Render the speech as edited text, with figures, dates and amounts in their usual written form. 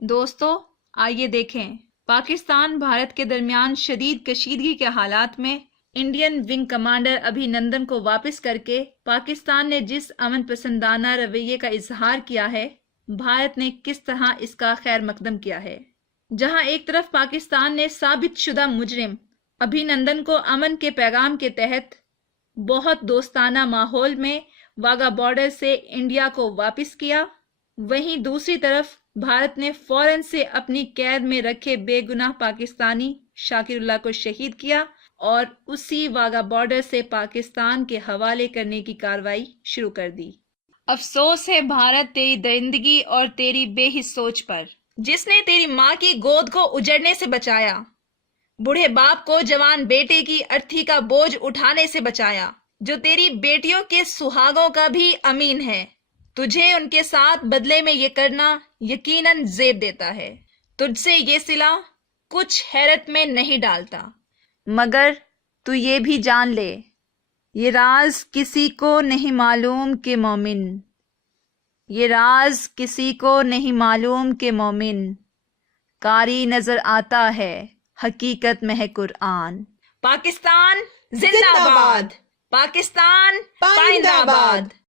دوستو آئیے دیکھیں، پاکستان بھارت کے درمیان شدید کشیدگی کے حالات میں انڈین ونگ کمانڈر ابھی نندن کو واپس کر کے پاکستان نے جس امن پسندانہ رویے کا اظہار کیا ہے، بھارت نے کس طرح اس کا خیر مقدم کیا ہے۔ جہاں ایک طرف پاکستان نے ثابت شدہ مجرم ابھی نندن کو امن کے پیغام کے تحت بہت دوستانہ ماحول میں واگا بارڈر سے انڈیا کو واپس کیا، وہیں دوسری طرف بھارت نے فوراً سے اپنی قید میں رکھے بے گناہ پاکستانی شاکر اللہ کو شہید کیا اور اسی واگا بارڈر سے پاکستان کے حوالے کرنے کی کارروائی شروع کر دی۔ افسوس ہے بھارت تیری درندگی اور تیری بے حس سوچ پر، جس نے تیری ماں کی گود کو اجڑنے سے بچایا، بوڑھے باپ کو جوان بیٹے کی ارتھی کا بوجھ اٹھانے سے بچایا، جو تیری بیٹیوں کے سہاگوں کا بھی امین ہے۔ تجھے ان کے ساتھ بدلے میں یہ کرنا یقیناً زیب دیتا ہے۔ تجھ سے یہ صلہ کچھ حیرت میں نہیں ڈالتا، مگر تو یہ بھی جان لے، یہ راز کسی کو نہیں معلوم کہ مومن، یہ راز کسی کو نہیں معلوم کہ مومن، قاری نظر آتا ہے حقیقت میں ہے قرآن۔ پاکستان زندہ باد، پاکستان پائندہ باد۔